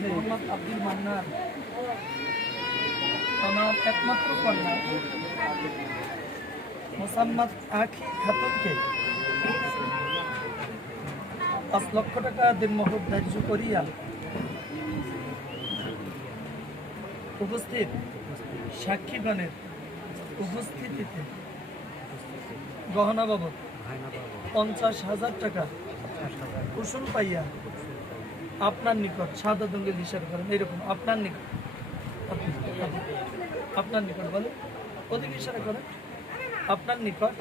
মোহাম্মদ আব্দুল মান্নান আমার একমাত্র কন্যা। মোসাম্মদ আখি খাতুনকে পাঁচ লক্ষ টাকা দিনমহর ধার্য করিয়া উপস্থিত সাক্ষীগণের উপস্থিতিতে গহনা বাবদ পঞ্চাশ হাজার টাকা কুসুম পাইয়া আপনার নিকট সাদা দঙ্গের হিসাব করেন এরকম আপনার নিকট আপনি- আপনি- আপনার নিকট বলে ওদিকে ইশারা করেন আপনার নিকট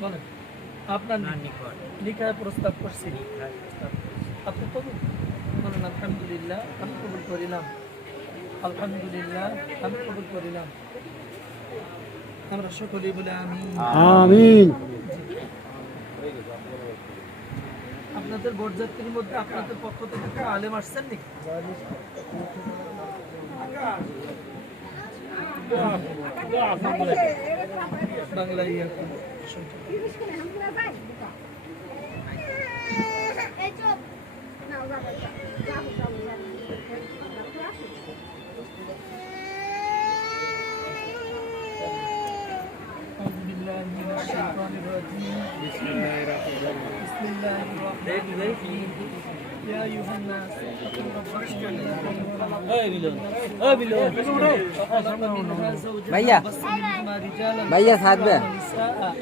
বলেন আপনার নিকট। লিখায় প্রস্তাব করছি। আপনি কবুল বলেন আলহামদুলিল্লাহ আমি কবুল করিলাম আলহামদুলিল্লাহ আমি কবুল করিলাম আমরা সকলেই বলে আমি আমিন। আপনাদের বরযাত্রীর মধ্যে আপনাদের পক্ষ থেকে কেউ আলেম আসছেন নাকি? বাংলা يا أيها الناس اتقوا ربكم الذي خلق منها زوجها भैया। وبث منهما رجالا भैया साथ में। ونساء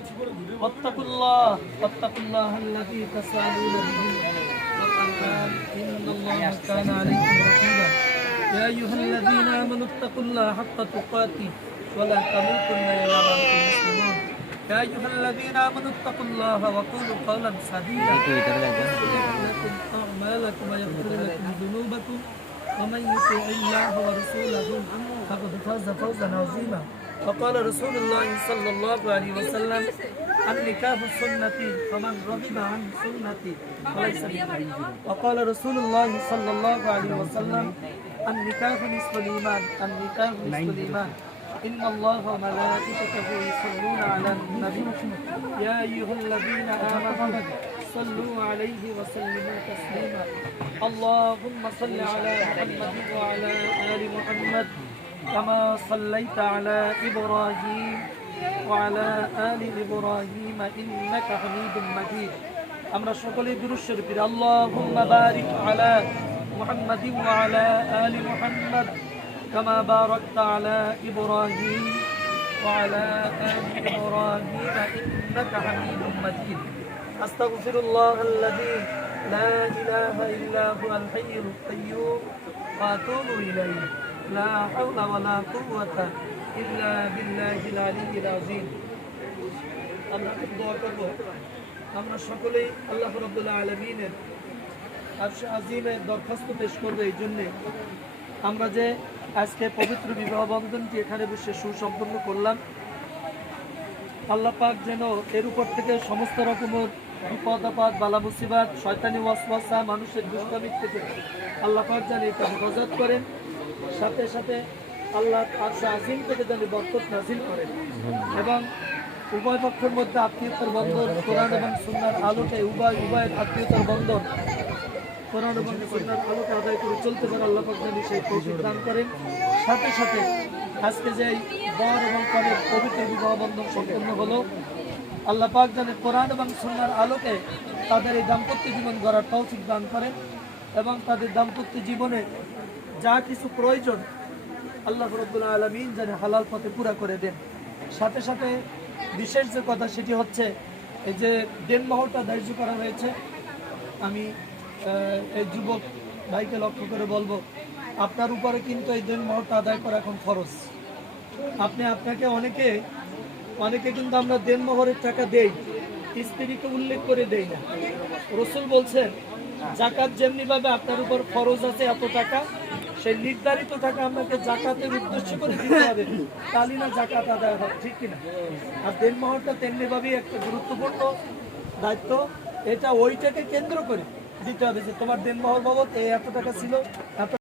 واتقوا الله واتقوا الله الذي تساءلون به والأرحام إن الله كان عليكم رقيبا يا أيها الذين آمنوا اتقوا الله حق تقاته ولا تموتن إلا وأنتم مسلمون يا أيها الذين آمنوا اتقوا الله وقولوا قولا سديدا لكم أعمالكم ويغفر لكم ذنوبكم ومن يطع الله ورسوله فقد فاز فوزا عظيما. وقال رسول الله صلى الله عليه وسلم النكاح سنتي فمن رغب عن سنتي فليس وقال رسول الله صلى الله عليه وسلم النكاح نصف الإيمان النكاح نصف الإيمان. إن الله وملائكته يصلون على النبي يا أيها الذين آمنوا صلوا عليه وسلموا تسليما اللهم صل على محمد وعلى آل محمد كما صليت على إبراهيم وعلى آل إبراهيم إنك حميد مجيد আমরা সকলেই দুরুদ শরীফের আল্লাহুম্মা বারিক আলা মুহাম্মাদিন ওয়া আলা আলি মুহাম্মাদ কামা বারাকতা আলা ইব্রাহিম ওয়া আলা আলি ইব্রাহিম ইন্নাকা হামিদুম মাজিদ আস্তাগফিরুল্লাহ আল্লাযী লা ইলাহা ইল্লা হুয়াল হাইয়ুল কাইয়্যুম ওয়া আতুবু ইলাইহি লা হাওলা ওয়া লা কুওয়াতা ইল্লা বিল্লাহিল আলিয়্যিল আযীম আমরা খুব দোয়া করব আমরা সকলেই আল্লাহ রব্দুল্লাহ আলমিনের আরশে আজিমে দরখাস্ত পেশ করবো এই জন্যে আমরা যে আজকে পবিত্র বিবাহ বন্ধনটি এখানে বসে সুসম্পন্ন করলাম। আল্লাহ পাক যেন এর উপর থেকে সমস্ত রকমের বিপদ, আপদ, বালা মুসিবাত, শয়তানি ওয়াসওয়াসা, মানুষের দুষ্টামিক থেকে আল্লাহ পাক যেন এটা হেফাজত করেন। সাথে সাথে আল্লাহ আরশে আজিম থেকে যেন বরকত নাজিল করেন। এবং উভয় পক্ষের মধ্যে আত্মীয়তার বন্ধন, কোরআন এবং সুন্নার আলোকে উভয়, উভয়ের আত্মীয়তার বন্ধন কোরআন এবং সুন্নার আলোকে আদায় করে চলতে পারে, আল্লাহ পাক সেই তৌফিক দান করেন। সাথে সাথে আজকে যে বর এবং কনের পবিত্র বিবাহ বন্ধন সম্পন্ন হলো, আল্লাহ পাক যেন কোরআন এবং সুন্নার আলোকে তাদের এই দাম্পত্য জীবন গড়ার তৌফিক দান করেন এবং তাদের দাম্পত্য জীবনে যা কিছু প্রয়োজন আল্লাহ রব্বুল্লাহ আলমিন যেন হালাল পথে পুরা করে দেন। সাথে সাথে বিশেষ যে কথা সেটি হচ্ছে, এই যে দেনমহরটা ধার্য করা হয়েছে, আমি এই যুবক ভাইকে লক্ষ্য করে বলব, আপনার উপরে কিন্তু এই দেনমহরটা আদায় করা এখন খরচ আপনি আপনাকে অনেকে অনেকে কিন্তু আমরা দেন দেনমোহরের টাকা দেই, স্ত্রীকে উল্লেখ করে দেই না। রসুল বলছেন, জাকাত যেমনি ভাবে আপনার উপর খরচ আছে এত টাকা, সেই নির্ধারিত টাকা আপনাকে জাকাতের উদ্দেশ্য করে দিতে হবে, তাহলে না জাকাত আদায় হবে, ঠিক কিনা? আর দেনমোহরটা তেমনি ভাবেই একটা গুরুত্বপূর্ণ দায়িত্ব, এটা ওইটাকে কেন্দ্র করে দিতে হবে যে তোমার দেনমহর বাবদ এই এত টাকা ছিল এত